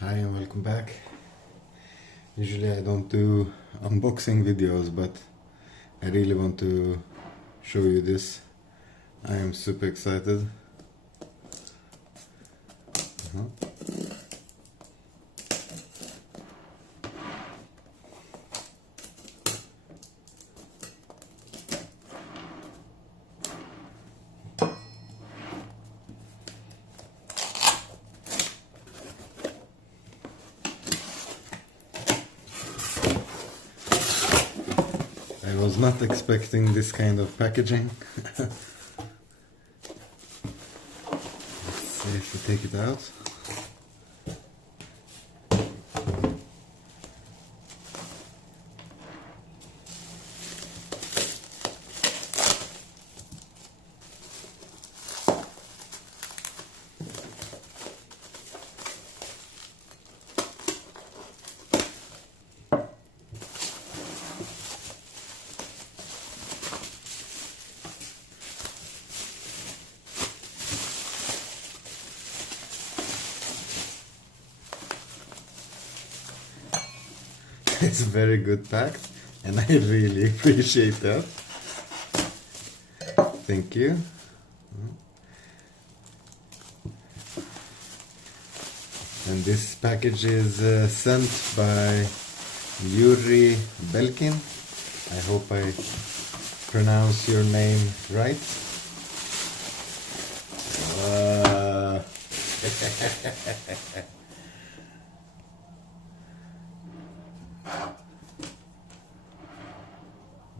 Hi and welcome back. Usually I don't do unboxing videos, but I really want to show you this. I am super excited. I was not expecting this kind of packaging. Let's see if we take it out. It's very good packed, and I really appreciate that. Thank you. And this package is sent by Yury Belkin. I hope I pronounce your name right.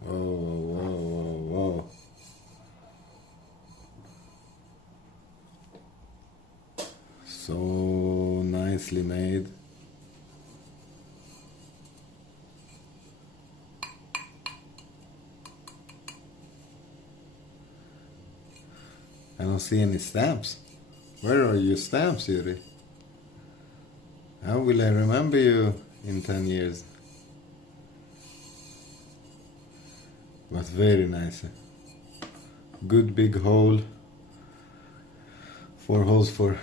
Whoa. So nicely made. I don't see any stamps. Where are your stamps, Yury? How will I remember you in 10 years? But very nice. Good big hole. 4 holes for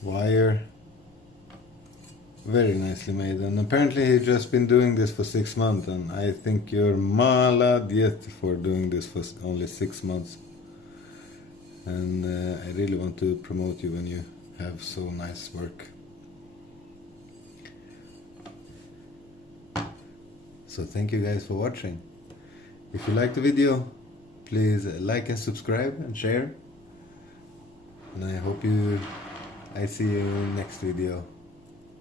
wire. Very nicely made. And apparently he's just been doing this for 6 months, and I think you're maladiet for doing this for only 6 months. And I really want to promote you when you have so nice work. So thank you guys for watching. If you like the video, please like and subscribe and share. And I hope I see you in the next video.